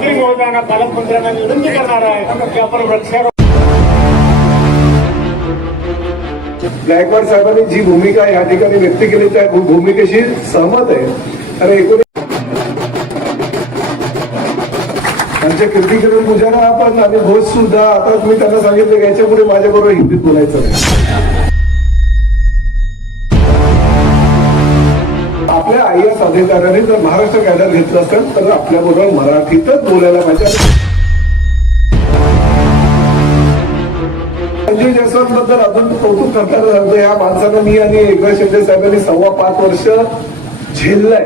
मंत्री महोदयांना पालकमंत्र्यांना विनंती करणार आहे की आपण वृक्षारोपण गायकवाड साहेबांनी जी भूमिका या ठिकाणी व्यक्त केली त्या भू- भूमिकेशी सहमत आहे. अरे एकोणीस त्यांच्या कीर्तिकिरण पूजाला आपण आणि भोज सुद्धा आता मी त्यांना सांगितलं की याच्यापुढे माझ्याबरोबर हिंदीत बोलायचं अधिकाऱ्याने जर महाराष्ट्र कायदा घेतलं असेल तर आपल्याबरोबर मराठीतच बोलायला पाहिजे. संजय जयस्वाल बद्दल अजून कौतुक करताना सांगतो या माणसानं मी आणि एकनाथ शिंदे साहेबांनी सव्वा पाच वर्ष झेललंय.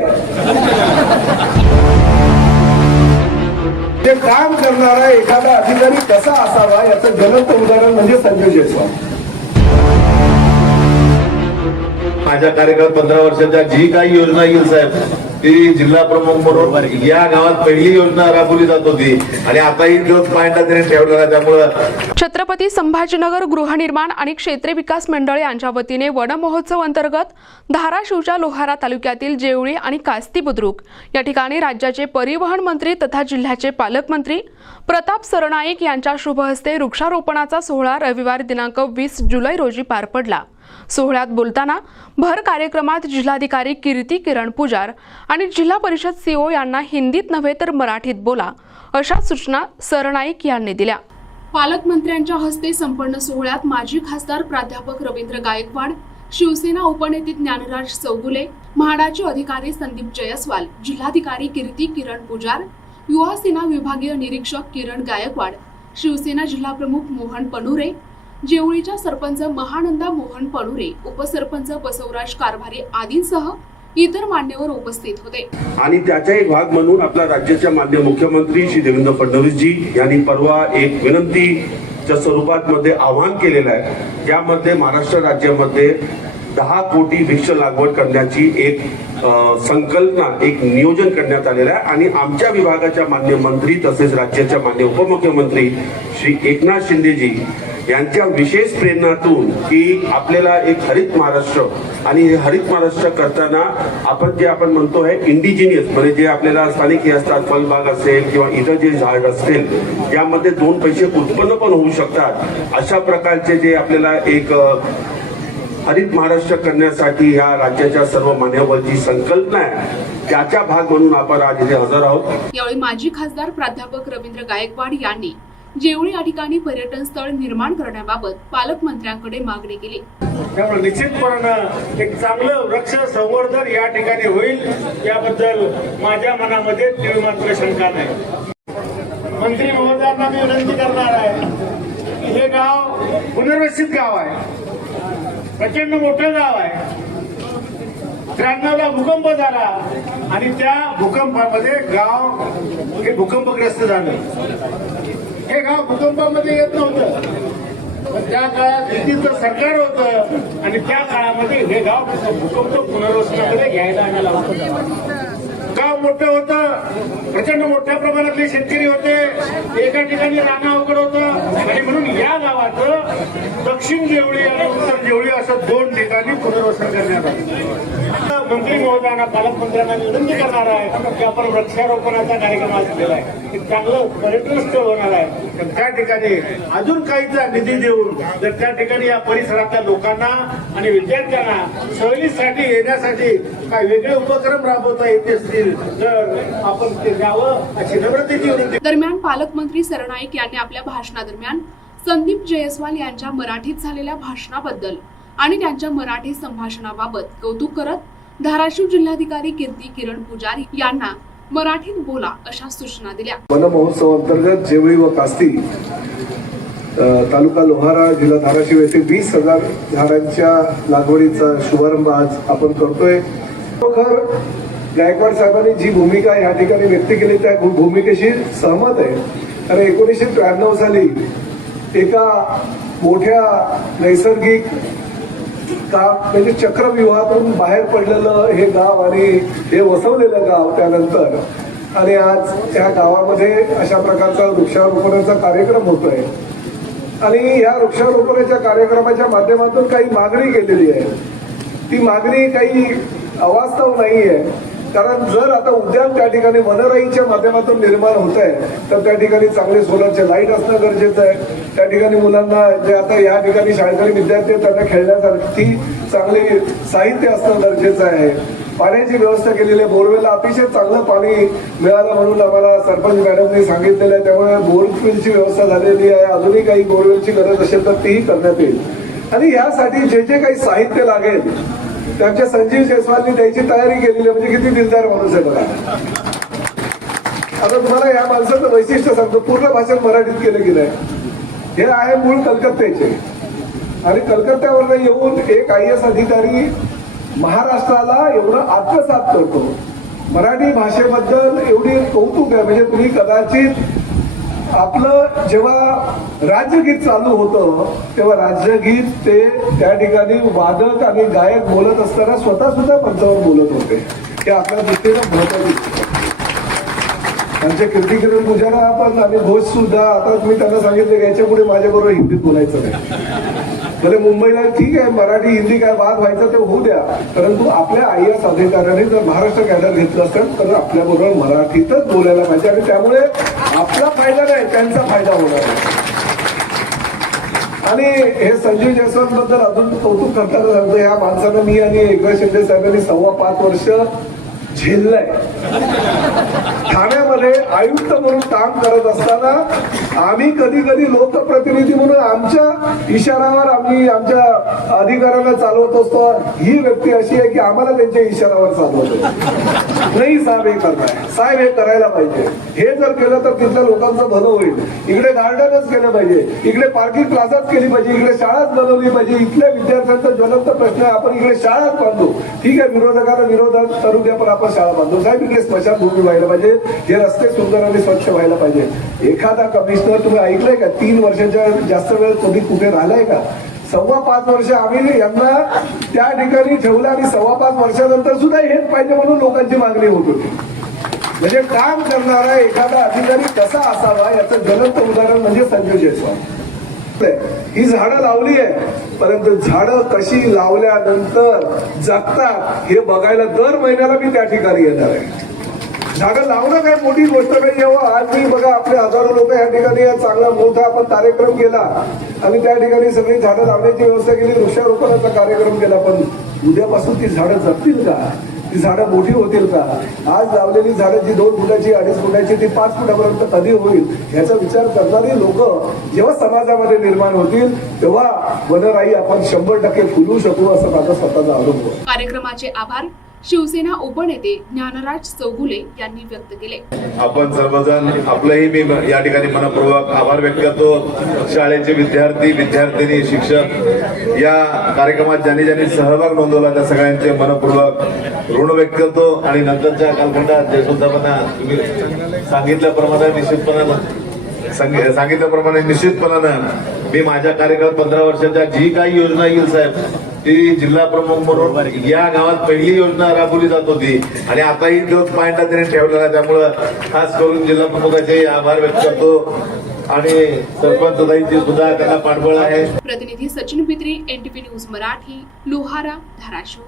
जे काम करणारा एखादा अधिकारी कसा असावा याचं गलत उदाहरण म्हणजे संजय जयस्वाल. माझ्या कार्यकाळ पंधरा वर्षाच्या जी काही योजना येईल साहेब ती जिल्हा प्रमुख म्हणून या गावात पहिली योजना राबवली जात होती. आणि आताही तोच पॉईंटला त्याने ठेवलेला त्यामुळं छत्रपती संभाजीनगर गृहनिर्माण आणि क्षेत्र विकास मंडळ यांच्या वतीने वन महोत्सव अंतर्गत धाराशिवच्या लोहारा तालुक्यातील जेवळी आणि कास्ती बुद्रुक या ठिकाणी राज्याचे परिवहन मंत्री तथा जिल्ह्याचे पालकमंत्री प्रताप सरनाईक यांच्या शुभहस्ते वृक्षारोपणाचा सोहळा रविवार दिनांक वीस जुलै रोजी पार पडला. सोहळ्यात बोलताना भर कार्यक्रमात जिल्हाधिकारी कीर्ती किरण पुजार आणि जिल्हा परिषद सीओ यांना हिंदीत नव्हे तर मराठीत बोला अशा सूचना सरनाईक यांनी दिल्या. पालकमंत्र्यांच्या हस्ते संपन्न सोहळ्यात माजी खासदार प्राध्यापक रवींद्र गायकवाड शिवसेना उपनेते ज्ञानराज चौगुले म्हाडाचे अधिकारी संदीप जयस्वाल जिल्हाधिकारी कीर्ती किरण पुजार युवा सेना विभागीय निरीक्षक किरण गायकवाड शिवसेना जिल्हाप्रमुख मोहन पनुरे जेवळीच्या सरपंच महानंदा मोहन पळुरे उपसरपंच बसवराज कारभारी आदींसह इतर मान्यवर उपस्थित होते. आणि त्याचा एक भाग म्हणून आपल्या राज्याच्या मान्य मुख्यमंत्री श्री देवेंद्र फडणवीसजी यांनी परवा एक विनंतीच्या स्वरूपात मध्ये आवाहन केलेलं आहे. ज्यामध्ये महाराष्ट्र राज्यामध्ये दहा कोटी वृक्ष लागवड करण्याची एक संकल्पना एक नियोजन करण्यात आलेलं आहे. आणि आमच्या विभागाच्या मान्य मंत्री तसेच राज्याच्या मान्य उपमुख्यमंत्री श्री एकनाथ शिंदेजी यांच्या विशेष प्रेरणातून की आपल्याला एक हरित महाराष्ट्र आणि हे हरित महाराष्ट्र करताना आपण जे आपण म्हणतो आहे इंडिजिनियस म्हणजे जे आपल्याला स्थानिक हे असतात फलबाग असेल किंवा इतर जे झाड असेल यामध्ये दोन पैसे उत्पन्न पण होऊ शकतात. अशा प्रकारचे जे आपल्याला एक हरित महाराष्ट्र करण्यासाठी ह्या राज्याच्या सर्व मान्यवरची संकल्पना आहे. त्याचा भाग म्हणून आपण आज इथे हजर आहोत. यावेळी माजी खासदार प्राध्यापक रवींद्र गायकवाड यांनी जेवळी या ठिकाणी पर्यटन स्थळ निर्माण करण्याबाबत पालकमंत्र्यांकडे मागणी केली. त्यामुळे निश्चितपणानं एक चांगलं वृक्ष संवर्धन या ठिकाणी होईल याबद्दल माझ्या मनामध्ये तीळ मात्र शंका नाही. मंत्री महोदयांना मी विनंती करणार आहे की हे गाव पुनर्वसित गाव आहे. प्रचंड मोठं गाव आहे. त्र्याण्णवला भूकंप झाला आणि त्या भूकंपामध्ये गाव हे भूकंपग्रस्त झालं. हे गाव भूकंपामध्ये येत नव्हतं. पण त्या काळात युतीचं सरकार होतं आणि त्या काळामध्ये हे गाव भूकंप पुनर्वसनामध्ये घ्यायला आणायला होतं. गाव मोठं होतं. प्रचंड मोठ्या प्रमाणातले शेतकरी होते. एका ठिकाणी राणा अवघड होतं. आणि म्हणून या गावाचं दक्षिण जेवळी आणि उत्तर जेवळी असं दोन ठिकाणी पुनर्वसन करण्यात आलं. मंत्री महोदयांना पालकमंत्र्यांना विनंती करणार आहे की आपण वृक्षारोपणाचा कार्यक्रम आज आहे. चांगलं पर्यटन स्थळ होणार आहे. तर त्या ठिकाणी अजून काहीचा निधी देऊन जर त्या ठिकाणी या परिसरातल्या लोकांना आणि विद्यार्थ्यांना सहलीसाठी येण्यासाठी काय वेगळे उपक्रम राबवता येत असतील तर आपण ते द्यावं अशी नम्रतेची विनंती. दरम्यान पालकमंत्री सरनाईक यांनी आपल्या भाषणादरम्यान संदीप जयस्वाल यांच्या मराठीत झालेल्या भाषणाबद्दल आणि त्यांच्या मराठी संभाषणाबाबत कौतुक करत धाराशिव जिल्हाधिकारी कीर्ती किरण पुजारी यांना मराठीत बोला अशा सूचना दिल्या. वन महोत्सव अंतर्गत जेवळी व कास्ती तालुका लोहारा जिल्हा धाराशिव येथे वीस हजार झाडांच्या लागवडीचा शुभारंभ आज आपण करतोय. खरोखर गायकवाड साहेबांनी जी भूमिका या ठिकाणी व्यक्त केली त्या भूमिकेशी सहमत आहे. कारण एकोणीसशे त्र्याण्णव साली एका मोठ्या नैसर्गिक का? म्हणजे चक्रव्यूहातून बाहेर पडलेलं हे गाव आणि हे वसवलेलं गाव त्यानंतर. आणि आज या गावामध्ये अशा प्रकारचा वृक्षारोपणाचा कार्यक्रम होतोय. आणि या वृक्षारोपणाच्या कार्यक्रमाच्या माध्यमातून काही मागणी केलेली आहे. ती मागणी काही अवास्तव नाही आहे कारण जर आता उद्यान त्या ठिकाणी वनराईच्या माध्यमातून निर्माण होत आहे तर त्या ठिकाणी चांगले सोलरचे लाइट असणं गरजेचं आहे. त्या ठिकाणी मुलांना जे आता या ठिकाणी शाळकरी विद्यार्थी त्यांना खेळण्यासाठी चांगले साहित्य असणं गरजेचं आहे. पाण्याची व्यवस्था केलेली आहे. बोरवेलला अतिशय चांगलं पाणी मिळालं म्हणून आम्हाला सरपंच मॅडमने सांगितलेलं आहे. त्यामुळे बोरवेलची व्यवस्था झालेली आहे. अजूनही काही बोरवेलची गरज असेल तर तीही करण्यात येईल. आणि यासाठी जे जे काही साहित्य लागेल त्यांच्या संजीव जयस्वालनी द्यायची तयारी केलेली आहे. म्हणजे किती दिलदार माणूस आहे बघा. आता तुम्हाला या माणसाचं वैशिष्ट्य सांगतो. पूर्ण भाषेत मराठीत केलं गेलंय. हे आहे मूळ कलकत्त्याचे. आणि कलकत्त्यावरनं येऊन एक आय एस अधिकारी महाराष्ट्राला एवढं आत्मसात करतो. मराठी भाषेबद्दल एवढी कौतुक आहे. म्हणजे तुम्ही कदाचित आपलं जेव्हा राज्यगीत चालू होतं तेव्हा राज्यगीत ते त्या ठिकाणी वादक आणि गायक बोलत असताना स्वतः सुद्धा मंचावर बोलत होते. हे आपल्या दृष्टीनं महत्वाचं आमचे कीर्तिकिरण पुजारा आपण आणि घोष सुद्धा आता मी त्यांना सांगितलं याच्यापुढे माझ्याबरोबर हिंदीत बोलायचं नाही. भले मुंबईला ठीक आहे मराठी हिंदी काय वाद व्हायचा ते होऊ द्या. परंतु आपल्या आय एस अधिकाऱ्याने जर महाराष्ट्र कॅडर घेतलं असेल तर आपल्याबरोबर मराठीतच बोलायला पाहिजे आणि त्यामुळे आपला फायदा नाही त्यांचा फायदा होणार आणि हे संजीव जयस्वाल बद्दल अजून कौतुक करताना सांगतो या माणसानं मी आणि एकनाथ शिंदे साहेबांनी सव्वा पाच वर्ष झेललंय. ठाण्यामध्ये आयुक्त म्हणून काम करत असताना आम्ही कधी कधी लोकप्रतिनिधी म्हणून आमच्या इशारावर आम्ही आमच्या अधिकाऱ्यांना चालवत असतो. ही व्यक्ती अशी आहे की आम्हाला त्यांच्या इशारावर चालवतो नाही साहेब हे करताय. साहेब हे करायला पाहिजे. हे जर केलं तर तिथल्या लोकांचं भलं होईल. इकडे गार्डनच केलं पाहिजे. इकडे पार्किंग प्लाझाच केली पाहिजे. इकडे शाळाच बनवली पाहिजे. इथल्या विद्यार्थ्यांचा ज्वलंत प्रश्न आहे. आपण इकडे शाळाच बांधू. ठीक आहे विरोधकाला विरोधात करू द्या पण आपण शाळा बांधू साहेब इकडे स्मशानभूमी व्हायला पाहिजे. हे रस्ते सुंदर आणि स्वच्छ व्हायला पाहिजे. एखादा कमिशनर तुम्ही ऐकलंय का? तीन वर्षाच्या जास्त वेळ कधी कुठे राहिलाय का? सव्वा पाच वर्ष आम्ही यांना त्या ठिकाणी ठेवलं आणि सव्वा पाच वर्षानंतर सुद्धा हेच पाहिजे म्हणून लोकांची मागणी होत होती. म्हणजे काम करणारा एखादा अधिकारी कसा असावा याचं ज्वलंत उदाहरण म्हणजे संजय जयस्वाल. ही झाडं लावली आहे परंतु झाडं कशी लावल्यानंतर जगतात हे बघायला दर महिन्याला मी त्या ठिकाणी येणार आहे. झाडं लावणं काय मोठी गोष्ट नाही. जेव्हा आज मी बघा आपले हजारो लोक या ठिकाणी चांगला मोठा आपण कार्यक्रम केला. आणि त्या ठिकाणी सगळी झाडं लावण्याची व्यवस्था केली. वृक्षारोपणाचा कार्यक्रम केला. पण उद्यापासून ती झाडं जगतील का? ती झाडं मोठी होतील का? आज लावलेली झाडं जी दोन फुटाची अडीच फुटाची ती पाच फुटापर्यंत कधी होईल? याचा विचार करणारी लोक जेव्हा समाजामध्ये निर्माण होतील तेव्हा वनराई आपण शंभर टक्के फुलवू शकू असं माझा स्वतःचा अनुभव कार्यक्रमाचे आभार. शिवसेना उपनेते ज्ञानराज चौगुले यांनी व्यक्त केले. आपण सर्वजण आपलंही मी या ठिकाणी मनपूर्वक आभार व्यक्त करतो. शाळेचे विद्यार्थी विद्यार्थिनी शिक्षक या कार्यक्रमात ज्यांनी ज्यांनी सहभाग नोंदवला त्या सगळ्यांचे मनपूर्वक ऋण व्यक्त करतो. आणि नंतरच्या कालखंडात जे सुद्धा तुम्ही सांगितल्याप्रमाणे निश्चितपणानं सांग- सांगितल्याप्रमाणे निश्चितपणानं मी माझ्या कार्यकाळ पंधरा वर्षाच्या जी काही योजना येईल साहेब ती जिल्हा प्रमुख म्हणून या गावात पहिली योजना राबवली जात होती. आणि आताही तो पॉईंटला त्यांनी ठेवलेला आहे. त्यामुळं खास करून जिल्हा प्रमुखाचे आभार व्यक्त करतो. आणि सरपंच सुद्धा त्यांना पाठबळ आहे. प्रतिनिधी सचिन पित्री एनटीपी न्यूज मराठी लोहारा धाराशिव.